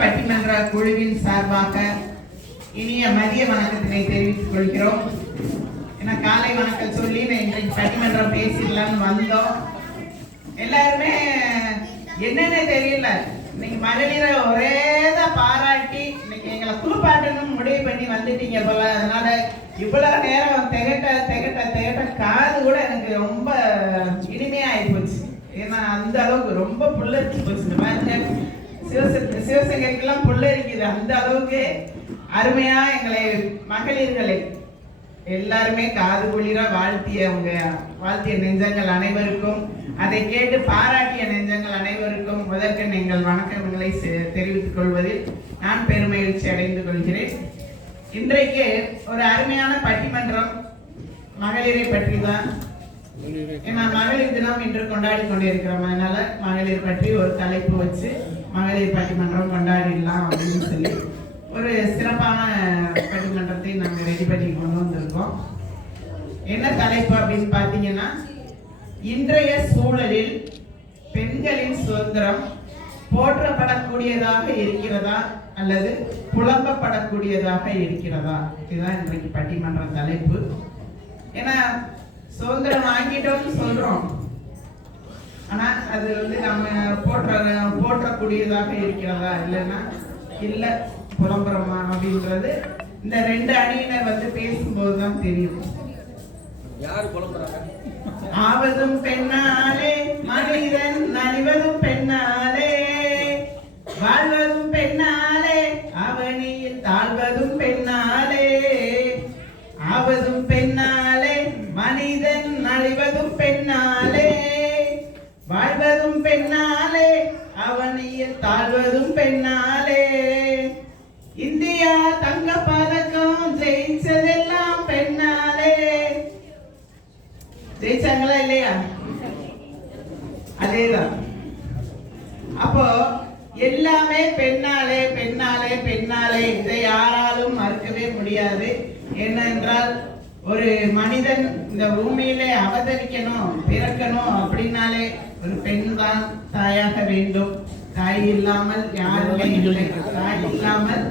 பட்டிமன்ற குழுவின் சார்பாக இனிய மதிய வணக்கத்தினை தெரிவித்துக் கொள்கிறோம். ஏன்னா காலை வணக்கம் சொல்லி நான் இன்றைக்கு பட்டிமன்றம் பேசிடலாம்னு வந்தோம். எல்லாருமே என்னன்னு தெரியல. இன்னைக்கு மகளிரை ஒரேதான் பாராட்டி இன்னைக்கு எங்களை குளிப்பாட்டணும்னு முடிவு பண்ணி வந்துட்டீங்க போல. அதனால இவ்வளவு நேரம் திகட்ட திகட்ட திகட்ட காது கூட எனக்கு ரொம்ப இனிமையாகி போச்சு. ஏன்னா அந்த அளவுக்கு ரொம்ப புல்லரிச்சு போச்சு இந்த மாதிரி. சிவசக்தி சிவசங்கருக்கெல்லாம் இருக்குது. அந்த அளவுக்கு அருமையா எங்களை மகளிர்களை எல்லாருமே காது குளிர வாழ்த்திய உங்க வாழ்த்திய நெஞ்சங்கள் அனைவருக்கும் அதை கேட்டு பாராட்டிய நெஞ்சங்கள் அனைவருக்கும் முதற்கு எங்கள் வணக்கங்களை செ- தெரிவித்துக் கொள்வதில் நான் பெருமகிழ்ச்சி அடைந்து கொள்கிறேன். இன்றைக்கு ஒரு அருமையான பட்டிமன்றம் மகளிரை பற்றி தான் ஏன்னா மகளிர் தினம் இன்று கொண்டாடி கொண்டிருக்கிறோம். அதனால மகளிர் பற்றி ஒரு தலைப்பு வச்சு மகளிர் பட்டிமன்றம் கொண்டாடிடலாம் அப்படின்னு சொல்லி ஒரு சிறப்பான பட்டிமன்றத்தை நாங்கள் ரெடி பண்ணி கொண்டு வந்திருக்கோம். என்ன தலைப்பு அப்படின்னு பார்த்தீங்கன்னா இன்றைய சூழலில் பெண்களின் சுதந்திரம் போற்றப்படக்கூடியதாக இருக்கிறதா அல்லது புலம்பப்படக்கூடியதாக இருக்கிறதா? இதுதான் இன்றைக்கு பட்டிமன்ற தலைப்பு. ஏன்னா சுதந்திரம் வாங்கிட்டோம்னு சொல்றோம். ஆனா அது வந்து நம்ம போற்ற போற்றக்கூடியதாக இருக்கிறதா இல்லைன்னா இல்ல புலம்புறமா அப்படின்றது இந்த ரெண்டு அணியினர் வந்து பேசும்போது தான் தெரியும். யாரு புலம்புறாங்க? ஆவதும் பெண்ணாலே மனிதன் இந்தியா தங்க பதக்கம் ஜெயிச்சதெல்லாம் பெண்ணாலே. ஜெயிச்சாங்களா இல்லையா? அதேதான். அப்போ எல்லாமே பெண்ணாலே பெண்ணாலே பெண்ணாலே. இதை யாராலும் மறுக்கவே முடியாது. ஏனென்றால் ஒரு மனிதன் இந்த பூமியிலே அவதரிக்கணும் பிறக்கணும் அப்படின்னாலே ஒரு பெண் தான் தாயாக வேண்டும். தாய் இல்லாமல் யாருமே இல்லை. தாய் இல்லாமல்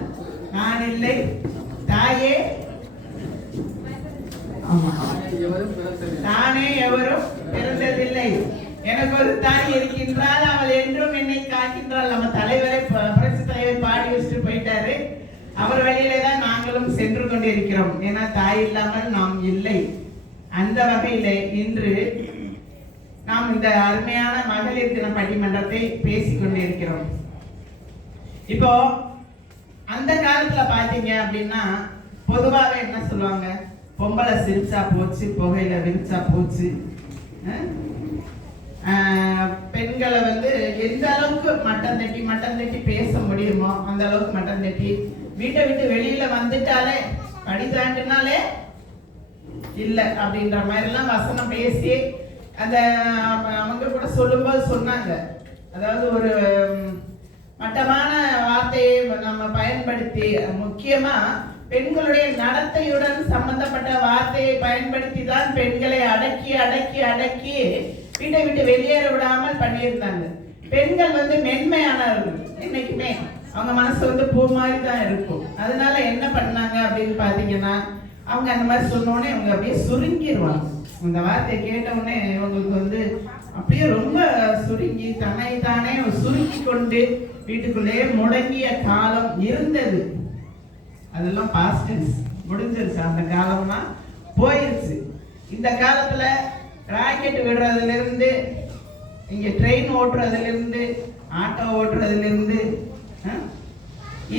நான் இல்லை தாயே. ஆமா. எவரும் பிறந்ததில்லை. எவரும் பிறந்ததில்லை. எனக்கு ஒரு தாய் இருக்கின்றால் அவள் என்றும் என்னை காக்கின்றாள். நம்ம தலைவரை புரட்சி தலைவர் பாடி வச்சுட்டு போயிட்டாரு. அவர் வழியிலே தான் நாங்களும் சென்று கொண்டிருக்கிறோம். ஏன்னா தாய் இல்லாமல் நாம் இல்லை. அந்த வகையிலே இன்று நாம் இந்த அருமையான மகளிர் தின பட்டிமன்றத்தை பேசிக் கொண்டிருக்கிறோம் இப்போ அந்த காலத்துல பாத்தீங்க அப்படின்னா பொதுவாக என்ன சொல்லுவாங்க? பொம்பளை சிரிச்சா போச்சு புகையில விரிச்சா போச்சு. பெண்களை வந்து எந்த அளவுக்கு மட்டம் தட்டி மட்டம் தட்டி பேச முடியுமோ அந்த அளவுக்கு மட்டம் தட்டி வீட்டை விட்டு வெளியில வந்துட்டாலே படி தாண்டினாலே இல்ல அப்படின்ற மாதிரி எல்லாம் வசனம் பேசி அந்த அவங்க கூட சொல்லும்போது சொன்னாங்க. அதாவது ஒரு மட்டமான வார்த்தையை நம்ம பயன்படுத்தி முக்கியமா பெண்களுடைய நடத்தையுடன் சம்பந்தப்பட்ட வார்த்தையை பயன்படுத்தி தான் பெண்களை அடக்கி அடக்கி அடக்கி வீட்டை விட்டு வெளியேற விடாமல் பண்ணியிருந்தாங்க. பெண்கள் வந்து மென்மையானவர்கள். என்னைக்குமே அவங்க மனசு வந்து பூ மாதிரி தான் இருக்கும். அதனால என்ன பண்ணாங்க அப்படின்னு பாத்தீங்கன்னா அவங்க அந்த மாதிரி சொன்னோடனே இவங்க அப்படியே சுருங்கிடுவாங்க இந்த வார்த்தையை கேட்ட உடனே இவங்களுக்கு வந்து அப்படியே ரொம்ப சுருங்கி தன்னை தானே சுருக்கி கொண்டு வீட்டுக்குள்ளேயே முடங்கிய காலம் இருந்தது. அதெல்லாம் பாஸ்டன்ஸ் முடிஞ்சிருச்சு. அந்த காலம்னா போயிருச்சு. இந்த காலத்துல ராக்கெட் விடுறதுல இருந்து இங்க ட்ரெயின் ஓட்டுறதுல இருந்து ஆட்டோ ஓட்டுறதுல இருந்து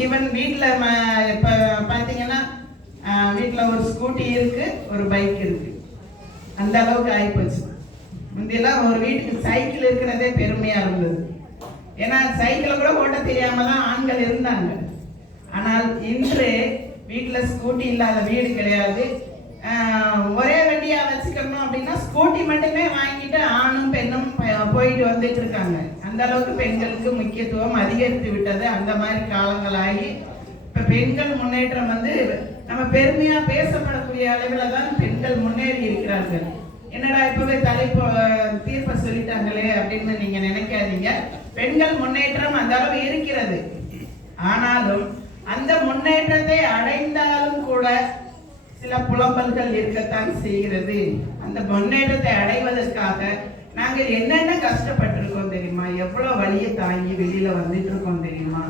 ஈவன் வீட்டில் இப்போ பார்த்தீங்கன்னா வீட்டில் ஒரு ஸ்கூட்டி இருக்கு ஒரு பைக் இருக்கு. அந்த அளவுக்கு ஆகிப்போச்சு முந்தியெல்லாம் ஒரு வீட்டுக்கு சைக்கிள் இருக்கிறதே பெருமையா இருந்தது. ஏன்னா சைக்கிளை கூட ஓட்ட தெரியாம தான் ஆண்கள் இருந்தாங்க. ஆனால் இன்று வீட்டில் ஸ்கூட்டி இல்லாத வீடு கிடையாது. ஒரே வண்டியாக வச்சுக்கணும் அப்படின்னா ஸ்கூட்டி மட்டுமே வாங்கிட்டு ஆணும் பெண்ணும் போயிட்டு வந்துட்டு இருக்காங்க. அந்த அளவுக்கு பெண்களுக்கு முக்கியத்துவம் அதிகரித்து விட்டது. அந்த மாதிரி காலங்களாகி இப்போ பெண்கள் முன்னேற்றம் வந்து நம்ம பெருமையாக பேசப்படக்கூடிய அளவில் தான் பெண்கள் முன்னேறி இருக்கிறார்கள். என்னடா இப்பவே தலைப்பு தீர்ப்பை சொல்லிட்டாங்களே அப்படின்னு நீங்க நினைக்காதீங்க. பெண்கள் முன்னேற்றம் அந்த அளவு இருக்கிறது. ஆனாலும் அந்த முன்னேற்றத்தை அடைந்தாலும் கூட சில புலம்பல்கள் இருக்கத்தான் செய்கிறது. அந்த முன்னேற்றத்தை அடைவதற்காக நாங்கள் என்னென்ன கஷ்டப்பட்டிருக்கோம் தெரியுமா? எவ்வளோ வலியை தாங்கி வெளியில வந்துட்டு இருக்கோம் தெரியுமா?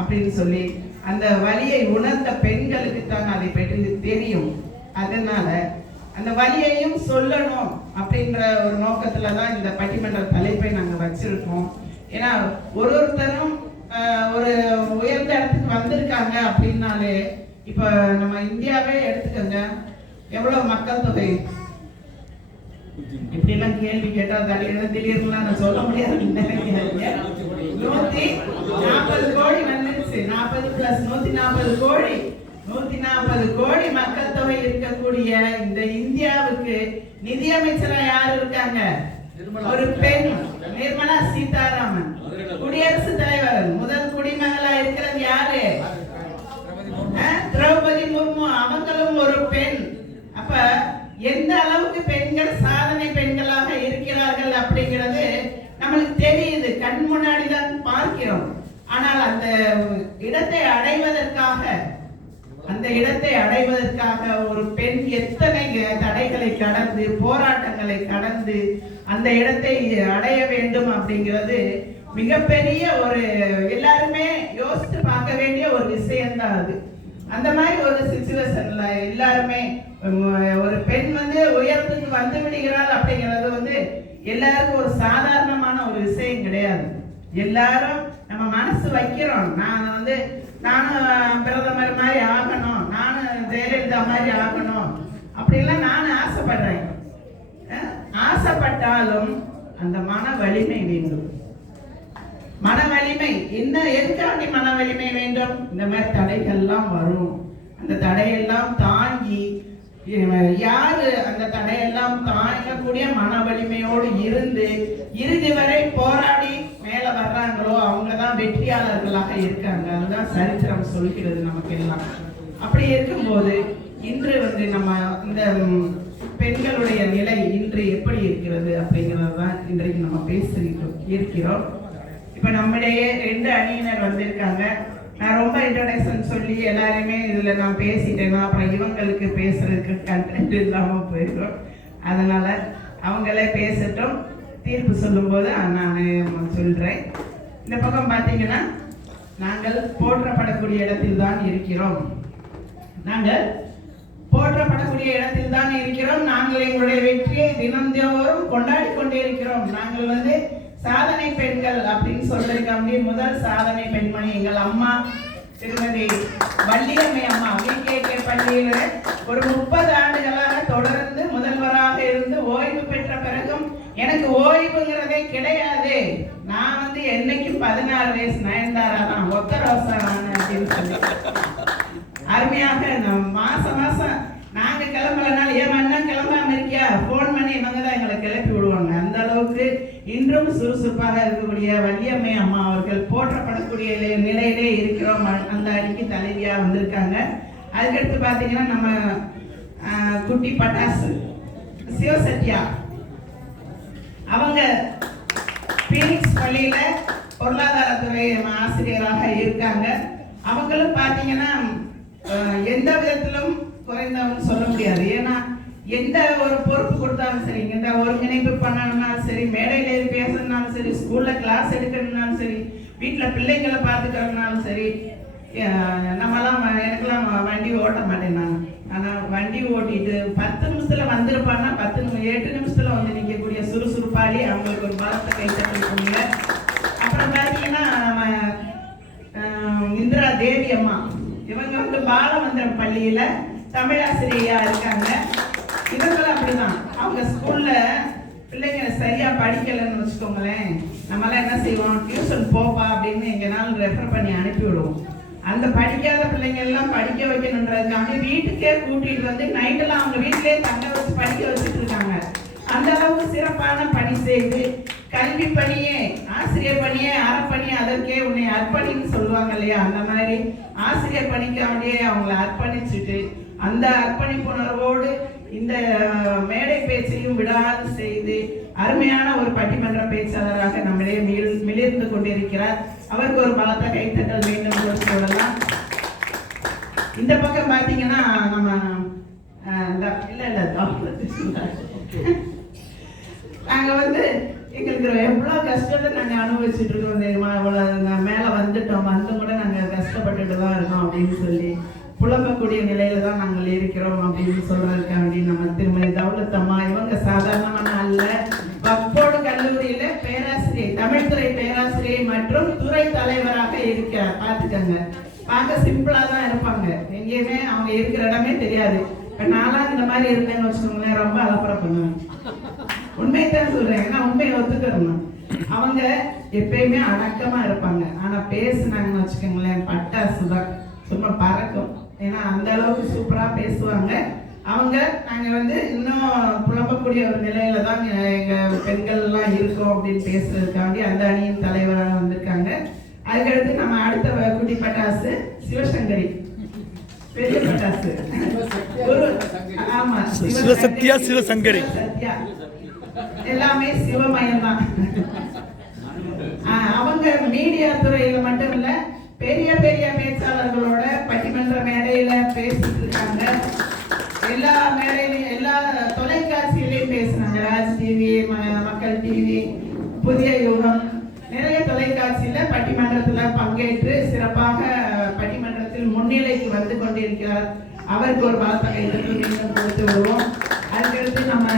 அப்படின்னு சொல்லி அந்த வழியை உணர்ந்த பெண்களுக்கு தான் அதை பற்றி தெரியும். அதனால அந்த வழியையும் சொல்லணும் அப்படின்ற ஒரு நோக்கத்துல தான் இந்த பட்டிமன்ற தலைப்பை நாங்க வச்சிருக்கோம். ஏன்னா ஒரு ஒருத்தரும் ஆஹ், ஒரு உயர்ந்த இடத்துக்கு வந்திருக்காங்க அப்படின்னாலே இப்ப நம்ம இந்தியாவே எடுத்துக்கோங்க எவ்வளவு மக்கள் தொகை? இப்படி எல்லாம் கேள்வி கேட்டா திடீர்னு திடீர்னுலாம் நான் சொல்ல முடியாது நூத்தி நாற்பது கோடி வந்துருச்சு. நாற்பது பிளஸ் நூத்தி நாற்பது கோடி. நூத்தி நாற்பது கோடி மக்கள் தொகை இருக்கக்கூடிய இந்த இந்தியாவுக்கு நிதியமைச்சரா யார் இருக்காங்க? ஒரு பெண் நிர்மலா சீதாராமன். குடியரசுத் தலைவர் முதல் குடிமகளா இருக்கிறது யாரு? திரௌபதி முர்மு அவங்களும் ஒரு பெண். அப்ப எந்த அளவுக்கு பெண்கள் சாதனை பெண்களாக இருக்கிறார்கள் அப்படிங்கிறது நம்மளுக்கு தெரியுது. கண் முன்னாடி தான் பார்க்கிறோம். ஆனால் அந்த இடத்தை அடைவதற்காக அந்த இடத்தை அடைவதற்காக ஒரு பெண் எத்தனை தடைகளை கடந்து போராட்டங்களை கடந்து அந்த இடத்தை அடைய வேண்டும் அப்படிங்கிறது மிகப்பெரிய ஒரு எல்லாருமே யோசித்து பார்க்க வேண்டிய ஒரு விஷயம்தான் அது. அந்த மாதிரி ஒரு சுச்சுவேஷன்ல எல்லாருமே ஒரு பெண் வந்து உயரத்துக்கு வந்து விடுகிறாள் அப்படிங்கிறது வந்து எல்லாருக்கும் ஒரு சாதாரணமான ஒரு விஷயம் கிடையாது. எல்லாரும் நம்ம மனசு வைக்கிறோம். நான் வந்து நானும் பிரதமர் மாதிரி ஆகணும். ஜெயலலிதா மாதிரி ஆகணும். அப்படிலாம் நானும் ஆசைப்படுறேன். ஆசைப்பட்டாலும் அந்த மன வலிமை வேண்டும். மன வலிமை என்ன எதுக்காண்டி மன வலிமை வேண்டும்? இந்த மாதிரி தடைகள்லாம் வரும். அந்த தடையெல்லாம் தாங்கி யாரு அந்த தடையெல்லாம் தாங்கக்கூடிய மன வலிமையோடு இருந்து இறுதி வரை போராடி மேல வர்றாங்களோ அவங்க தான் வெற்றியாளர்களாக இருக்காங்க. அதுதான் சரித்திரம் சொல்கிறது நமக்கு எல்லாம் அப்படி இருக்கும்போது இன்று வந்து நம்ம இந்த பெண்களுடைய நிலை இன்று எப்படி இருக்கிறது அப்படிங்கிறது தான் இன்றைக்கு நம்ம பேசிருக்கிறோம் இருக்கிறோம். இப்போ நம்மிடையே ரெண்டு அணியினர் வந்திருக்காங்க. நான் ரொம்ப இன்ட்ரடக்ஷன் சொல்லி எல்லாருமே இதில் நான் பேசிட்டேன்னா அப்புறம் இவங்களுக்கு பேசுறதுக்கு கண்டென்ட் இல்லாமல் போயிடும். அதனால அவங்களே பேசட்டும். தீர்ப்பு சொல்லும்போது நான் சொல்கிறேன் இந்த பக்கம் பார்த்தீங்கன்னா நாங்கள் போற்றப்படக்கூடிய இடத்தில் தான் இருக்கிறோம். நாங்கள் போற்றப்படக்கூடிய இடத்தில் தான் இருக்கிறோம். நாங்கள் எங்களுடைய வெற்றியை தினந்தோறும் கொண்டாடி கொண்டே இருக்கிறோம். நாங்கள் வந்து சாதனை பெண்கள் அப்படின்னு சொல்லிருக்காங்க முதல் சாதனை பெண்மணி எங்கள் அம்மா திருமதி வள்ளியம்மை அம்மா. விகேகே பள்ளியில ஒரு முப்பது ஆண்டுகளாக தொடர்ந்து முதல்வராக இருந்து ஓய்வு பெற்ற பிறகும் எனக்கு ஓய்வுங்கிறதே கிடையாது. நான் வந்து என்னைக்கும் பதினாறு வயசு நயன்தாரா தான் ஒத்த ரோசா அப்படின்னு சொல்லி. அருமையாக நம்ம மாசம் மாசம் நாங்க கிளம்பலனால ஏன் கிளம்பாம இருக்கியா? ஃபோன் பண்ணி இவங்க தான் எங்களை கிளப்பி விடுவாங்க. அந்த அளவுக்கு இன்றும் சுறுசுறுப்பாக இருக்கக்கூடிய வள்ளியம்மை அம்மா அவர்கள் போற்றப்படக்கூடிய நிலையிலே இருக்கிறோம். அந்த அணிக்கு தலைவியா வந்திருக்காங்க. அதுக்கடுத்து பாத்தீங்கன்னா நம்ம குட்டி பட்டாசு சிவசத்யா. அவங்க பீனிக்ஸ் பள்ளியில பொருளாதாரத்துறை ஆசிரியராக இருக்காங்க. அவங்களும் பார்த்தீங்கன்னா எந்த விதத்திலும் குறைந்தவன் சொல்ல முடியாது. ஏன்னா எந்த ஒரு பொறுப்பு கொடுத்தாலும் சரி எந்த ஒருங்கிணைப்பு பண்ணணும்னாலும் சரி மேடையில் ஏறி பேசணும்னாலும் சரி ஸ்கூலில் கிளாஸ் எடுக்கணும்னாலும் சரி வீட்டில் பிள்ளைங்களை பார்த்துக்கணும்னாலும் சரி நம்மலாம் எனக்கெல்லாம் வண்டி ஓட்ட மாட்டேன் நான். ஆனால் வண்டி ஓட்டிட்டு பத்து நிமிஷத்தில் வந்திருப்பான்னா பத்து நிமிஷம் எட்டு நிமிஷத்தில் வந்து நிற்கக்கூடிய சுறுசுறுப்பாளி அவங்களுக்கு ஒரு பலத்தை கை தட்டிருக்கீங்க அப்புறம் பார்த்தீங்கன்னா நம்ம இந்திரா தேவி அம்மா. இவங்க பாலமந்திரம் பள்ளியில தமிழாசிரியா இருக்காங்க. இவங்களும் அப்படிதான். அவங்க ஸ்கூல்ல பிள்ளைங்க சரியா படிக்கலைன்னு வச்சுக்கோங்களேன். நம்மளாம் என்ன செய்வோம்? டியூஷன் போப்பா அப்படின்னு எங்கனாலும் ரெஃபர் பண்ணி அனுப்பி விடுவோம் அந்த படிக்காத பிள்ளைங்க எல்லாம் படிக்க வைக்கணுன்றதுக்காக வீட்டுக்கே கூட்டிட்டு வந்து நைட்டெல்லாம் அவங்க வீட்டிலே தங்க வச்சு படிக்க வச்சுட்டு இருக்காங்க. அந்த அளவுக்கு சிறப்பான பணி செய்து கல்வி பணியே ஆசிரியர் பணியே அறப்பணி அதற்கே உன்னை அர்ப்பணின்னு சொல்லுவாங்க இல்லையா? அந்த மாதிரி ஆசிரியர் பணிக்காமலே அவங்கள அர்ப்பணிச்சுட்டு அந்த அர்ப்பணிப்புணர்வோடு இந்த மேடை பேச்சையும் விடாது செய்து அருமையான ஒரு பட்டிமன்ற பேச்சாளராக நம்மிடையே மிள் மிளிர்ந்து கொண்டிருக்கிறார். அவருக்கு ஒரு பலத்த கைத்தட்டல் வேண்டும் என்று இந்த பக்கம் பாத்தீங்கன்னா நம்ம இல்ல இல்ல டாக்டர் நாங்க வந்து எவ்வளோ கஷ்டத்தை நாங்க அனுபவிச்சுட்டு இருக்கோம் தெரியுமா? இவ்வளோ நாங்க மேல வந்துட்டோம். வந்து கூட நாங்க கஷ்டப்பட்டுட்டு தான் இருக்கோம் அப்படின்னு சொல்லி. புலம்பக்கூடிய நிலையில தான் நாங்கள் இருக்கிறோம் அப்படின்னு சொல்றதுக்காண்டி நம்ம திருமதி தௌலத்தம்மா இவங்க சாதாரணமான அல்ல. வப்போடு கல்லூரியில பேராசிரியை தமிழ்துறை பேராசிரியை மற்றும் துறை தலைவராக இருக்கிறார். பார்த்துக்கங்க. பார்க்க சிம்பிளா தான் இருப்பாங்க. எங்கேயுமே அவங்க இருக்கிற இடமே தெரியாது. இப்போ நான்லாம் இந்த மாதிரி இருந்தேன்னு வச்சுக்கோங்களேன் ரொம்ப அலப்பறை பண்ணுவேன். உண்மையை தான் சொல்றேன். ஏன்னா உண்மையை ஒத்துக்கிறணும் அவங்க எப்பயுமே அடக்கமா இருப்பாங்க. ஆனா பேசுனாங்கன்னு வச்சுக்கோங்களேன் பட்டாசு தான் சும்மா பறக்கும். ஏன்னா அந்த அளவுக்கு சூப்பரா பேசுவாங்க. அவங்க நாங்க வந்து இன்னும் புலம்பக்கூடிய ஒரு நிலையில தான் எங்க பெண்கள் எல்லாம் இருக்கோம் அப்படின்னு பேசுறதுக்காண்டி அந்த அணியின் தலைவராக வந்திருக்காங்க. அதுக்கடுத்து நம்ம அடுத்த வ- குட்டி பட்டாசு சிவசங்கரி. பெரிய பட்டாசு. ஆமா சிவசத்யா, சிவசங்கரி. சிவசத்யா. எல்லாமே சிவமயம் தான் அவங்க மீடியா துறையில மட்டும் இல்ல பெரிய பெரிய பேச்சாளர்களோட பட்டிமன்ற மேடையில பேசிட்டு இருக்காங்க. எல்லா மேடையிலையும் எல்லா தொலைக்காட்சியிலையும் பேசுனாங்க ராஜ் டிவி மக்கள் டிவி புதிய யுகம். நிறைய தொலைக்காட்சியில பட்டிமன்றத்துல பங்கேற்று சிறப்பாக பட்டிமன்றத்தில் முன்னிலைக்கு வந்து கொண்டிருக்கிறார். அவருக்கு ஒரு பலத்த கைதட்டு மீண்டும் கொடுத்து வருவோம் அதுக்கடுத்து நம்ம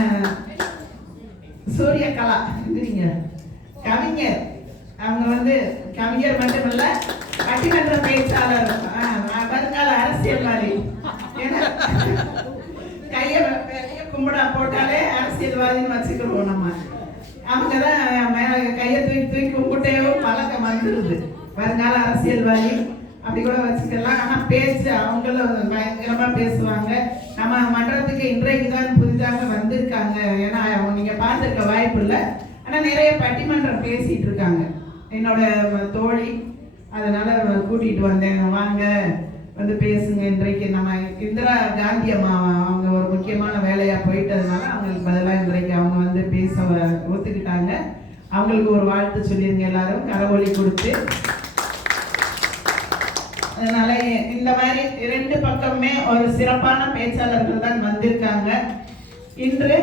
சூரியகலா எந்திரிங்க கவிஞர். அவங்க வந்து கவிஞர் மட்டுமல்ல பட்டிமன்ற பேச்சாளர் ஆ, வருங்கால அரசியல்வாதி. ஏன்னா கைய கும்பிடா போட்டாலே அரசியல்வாதின்னு வச்சுக்கிடுவோம் நம்ம. அவங்க தான் மேல கையை தூக்கி தூக்கி கும்பிட்டேவும் பழக்கம் வந்துருது. வருங்கால அரசியல்வாதி அப்படி கூட வச்சுக்கலாம். ஆனால் பேச்சு அவங்களும் பயங்கரமாக பேசுவாங்க. நம்ம மன்றத்துக்கு இன்றைக்கு தான் புதிதாக வந்து பார்த்திருக்க வாய்ப்பு இல்லை. ஆனால் நிறைய பட்டிமன்றம் பேசிட்டு இருக்காங்க. என்னோட தோழி அதனால் கூட்டிகிட்டு வந்தேன். வாங்க வந்து பேசுங்க. இன்றைக்கு நம்ம இந்திரா காந்தி அம்மா அவங்க ஒரு முக்கியமான வேலையாக போயிட்டதுனால அவங்களுக்கு பதிலாக இன்றைக்கு அவங்க வந்து பேச ஒத்துக்கிட்டாங்க. அவங்களுக்கு ஒரு வாழ்த்து சொல்லியிருங்க எல்லாரும். கரவொலி கொடுத்து. அதனால இந்த மாதிரி இரண்டு பக்கமே ஒரு சிறப்பான பேச்சாளர்கள் தான் வந்திருக்காங்க. இன்று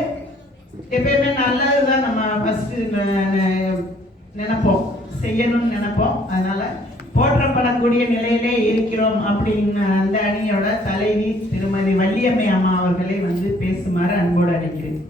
எப்பயுமே நல்லதுதான் நம்ம ஃபஸ்ட்டு நினைப்போம். செய்யணும்னு நினைப்போம். அதனால போற்றப்படக்கூடிய நிலையிலே இருக்கிறோம் அப்படின்னு அந்த அணியோட தலைவி திருமதி வள்ளியம்மை அம்மா அவர்களை வந்து பேசுமாறு அன்போடு அழைக்கிறேன்.